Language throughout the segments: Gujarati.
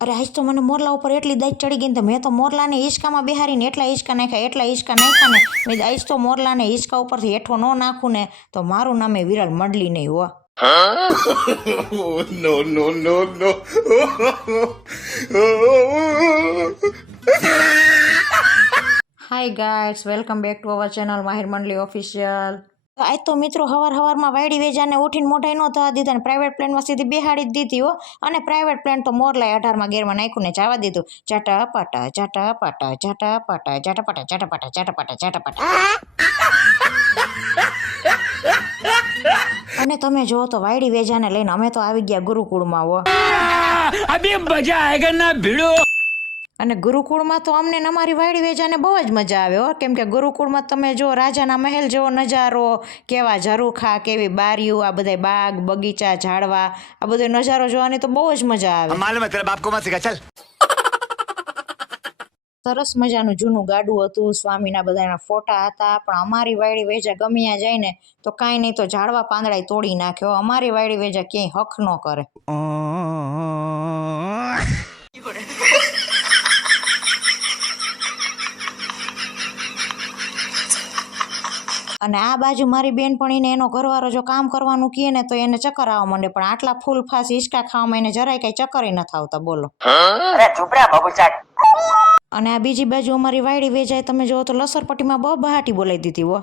અરે આજ તો મને મોરલા ઉપર એટલી દાજ ચડી ગઈ ને મેં તો મોરલાને હિંચકામાં બિહારીને એટલા હિંચકા નાખ્યા એટલા હિંચકા નાખ્યા ને. મેં આજ તો મોરલાને હિંચકા ઉપરથી હેઠો ન નાખું ને તો મારું નામે વિરલ મડલી નહીં હો. Hi guys welcome back to our channel Mahir Mandli official આજ તો મિત્રો હવાર હવારમાં વાયડી વેજાને ઉઠીને મોઢાઈ ન થવા દીધા ને પ્રાઇવેટ પ્લેનમાં સીધી બેહાડી જ દીધી હો. અને પ્રાઇવેટ પ્લેન તો મોરલાય અઢારમાં ગેરમાં નાખ્યું ને જવા દીધું. જાટા પાટા જાટા પાટા જાટા પાટા જાટા પાટા જાટા પાટા જાટા પાટા જાટા પાટા અને તમે જો તો વાયડી વેજાને લઈને અમે તો આવી ગયા ગુરુકુળમાં હો. અબે મજા આયગા ભીડો? અને ગુરુકુળમાં તો અમને અમારી વાડી વેજાને બહુ જ મજા આવે હો. કેમ કે ગુરુકુળમાં તમે જો રાજાના મહેલ જેવો નજારો કેવા ઝરૂખા કેવી બારીઓ આ બધા બાગ બગીચા ઝાડવા આ બધો નજારો જોવાની તો બહુ જ મજા આવે. માલુમ બાપ કો સરસ મજાનું જૂનું ગાડું હતું સ્વામીના બધાના ફોટા હતા પણ અમારી વાડી વેજા ગમ્યા જાય ને તો કાંઈ નહીં તો ઝાડવા પાંદડા તોડી નાખ્યો અમારી વાડી વેજા ક્યાંય હક ન કરે. અને આ બાજુ મારી બહેનપણીને એનો ઘરવાળો જો કામ કરવાનું કહે ને તો એને ચક્કર આવવા માંડે. પણ આટલા ફૂલ ફાસ હિંચકા ખાવામાં એને જરાય કઈ ચક્કર નથી આવતા બોલો. અને આ બીજી બાજુ અમારી વાયડી વેચાય તમે જોવો તો લસરપટ્ટીમાં બહુ બહાટી બોલાવી દીધી વો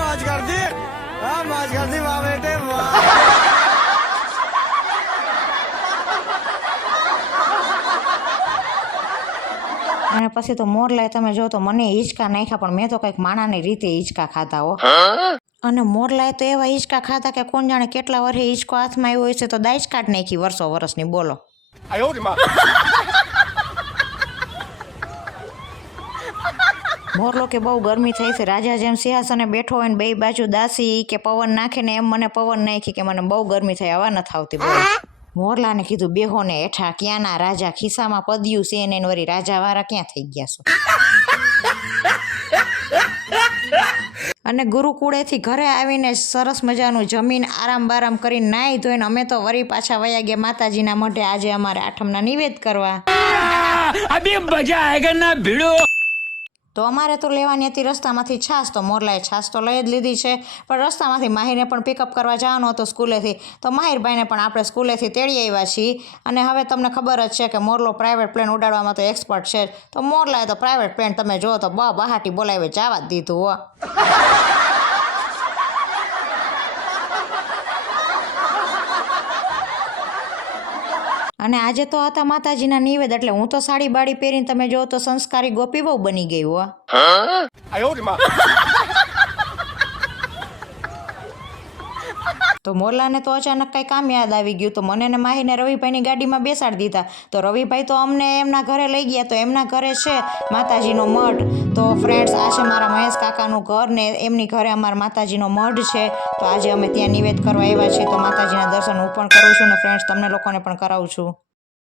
મોજ કરતી હા મોજ કરતી વાવે. અને પછી તો મોરલાએ તમે જો તો મને હિંચકા નાખ્યા પણ મેં તો કંઈક માણાની રીતે હિંચકા ખાધા હો. અને મોરલાએ તો એવા હિંચકા ખાધા કે કોણ જાણે કેટલા વર્ષે હિંચકો હાથમાં આવ્યો હોય છે તો દાઈજ કાઢ નાખી વર્ષો વર્ષની બોલો. મોરલો કે બહુ ગરમી થઈ છે રાજા જેમ સિંહાસને બેઠો હોય ને બે બાજુ દાસી કે પવન નાખે ને એમ મને પવન નાખી કે મને બહુ ગરમી થઈ આવા નથી આવતી બોલો. મોરલાને કીધું બેહો ને હેઠા ક્યાંના રાજા ખિસ્સામાં પદ્યું છે ને વરી રાજાવાળા ક્યાં થઈ ગયા છો? અને ગુરુકુળેથી ઘરે આવીને સરસ મજાનું જમીન આરામ બારામ કરીને નાહી ધોઈને અમે તો વરી પાછા વયા ગયા માતાજીના મઢે. આજે અમારે આઠમના નિવેદ કરવા. ભીડો? તો અમારે તો લેવાની હતી રસ્તામાંથી છાશ તો મોરલાએ છાશ તો લઈ જ લીધી છે. પણ રસ્તામાંથી માહિરને પણ પિકઅપ કરવા જવાનું હતું સ્કૂલેથી. તો માહિરભાઈને પણ આપણે સ્કૂલેથી તેડી આવ્યા છીએ. અને હવે તમને ખબર જ છે કે મોરલો પ્રાઇવેટ પ્લેન ઉડાડવામાં તો એક્સપર્ટ છે તો મોરલાએ તો પ્રાઇવેટ પ્લેન તમે જુઓ તો બહાટી બોલાવી જવા જ દીધું હો. અને આજે તો હતા માતાજીના નિવેદ એટલે હું તો સાડી બાડી પહેરીને તમે જો તો સંસ્કારી ગોપી બહુ બની ગઈ હો. તો મોરલાને તો અચાનક કંઈ કામ યાદ આવી ગયું. તો મને ને માહીને રવિભાઈની ગાડીમાં બેસાડી દીધા. તો રવિભાઈ તો અમને એમના ઘરે લઈ ગયા. તો એમના ઘરે છે માતાજીનો મઢ. તો ફ્રેન્ડ્સ આ છે મારા મહેશ કાકાનું ઘર ને એમની ઘરે અમારા માતાજીનો મઢ છે. તો આજે અમે ત્યાં નિવેદ કરવા આવ્યા છીએ. તો માતાજીના દર્શન હું પણ કરું છું ને ફ્રેન્ડ્સ તમને લોકોને પણ કરાવું છું.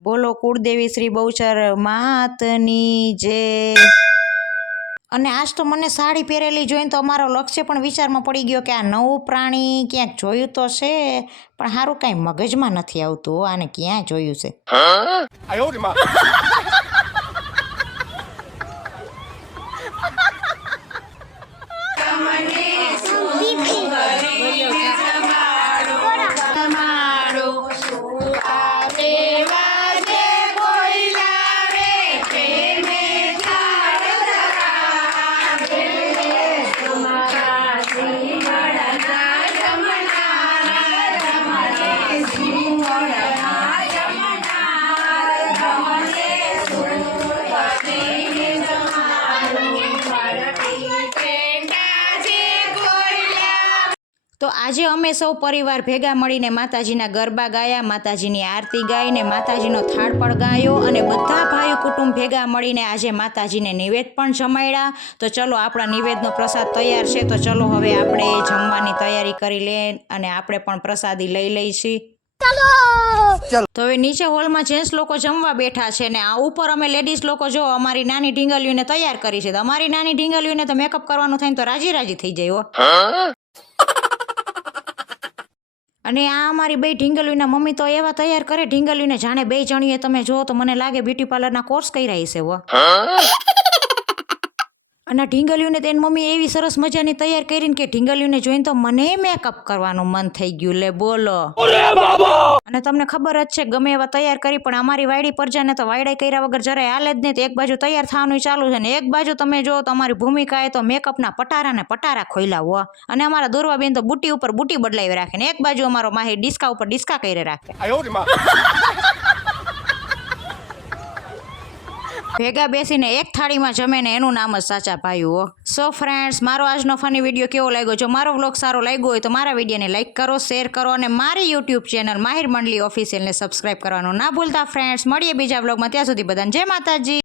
બોલો કુળદેવી શ્રી બહુચર માતની જય. અને આજ તો મને સાડી પહેરેલી જોઈને તો અમારો લક્ષ્ય પણ વિચારમાં પડી ગયો કે આ નવું પ્રાણી ક્યાંક જોયું તો છે, પણ સારું કાંઈ મગજમાં નથી આવતું, આને ક્યાં જોયું છે? તો આજે અમે સૌ પરિવાર ભેગા મળીને માતાજીના ગરબા ગાયા માતાજીની આરતી ગાઈને માતાજીનો થાળ પણ ગાયો અને બધા ભાઈ કુટુંબ ભેગા મળીને આજે માતાજીને નિવેદ પણ જમાડ્યા તો ચલો આપણા નિવેદનો પ્રસાદ તૈયાર છે. તો ચલો હવે આપણે જમવાની તૈયારી કરી લે અને આપણે પણ પ્રસાદી લઈ લઈશી. તો હવે નીચે હોલમાં જેન્ટ્સ લોકો જમવા બેઠા છે ને આ ઉપર અમે લેડીઝ લોકો જો અમારી નાની ઢીંગલીઓને તૈયાર કરી છે. તો અમારી નાની ઢીંગલીઓને તો મેકઅપ કરવાનું થાય તો રાજી રાજી થઈ જાય હો? અને આ અમારી બે ઢીંગલીના મમ્મી તો એવા તૈયાર કરે ઢીંગલીને જાણે બે જણીએ. તમે જો તો મને લાગે બ્યુટી પાર્લરના કોર્સ કર્યા છે વો. અને ઢીંગલીઓને તેની મમ્મી એવી સરસ મજાની તૈયાર કરીને કે ઢીંગલીઓને જોઈને તો મને મેકઅપ કરવાનું મન થઈ ગયું. લે બોલો. અને તમને ખબર જ છે ગમે એવા તૈયાર કરી પણ અમારી વાયડી પરજાને તો વાયડાઈ કર્યા વગર જરાય હાલે જ નહીં. તો એક બાજુ તૈયાર થવાનું ચાલુ છે ને એક બાજુ તમે જો તમારી ભૂમિકા એ તો મેકઅપના પટારા ને પટારા ખોઈલા હો. અને અમારા દોરવાબેન તો બુટી ઉપર બુટી બદલાવી રાખે ને એક બાજુ અમારો માહિર ડિસ્કા ઉપર ડિસ્કા કરી રાખે. ભેગા બેસીને એક થાળીમાં જમે ને એનું નામ જ સાચા ભાઈ હો. સો ફ્રેન્ડ્સ મારો આજનો ફની વીડિયો કેવો લાગ્યો? જો મારો વ્લોગ સારો લાગ્યો હોય તો મારા વિડીયોને લાઇક કરો શેર કરો અને મારી યુટ્યુબ ચેનલ માહિર મંડલી ઓફિશિયલને સબસ્ક્રાઇબ કરવાનું ના ભૂલતા ફ્રેન્ડ્સ મળીએ બીજા વ્લોગમાં ત્યાં સુધી બધાને જય માતાજી.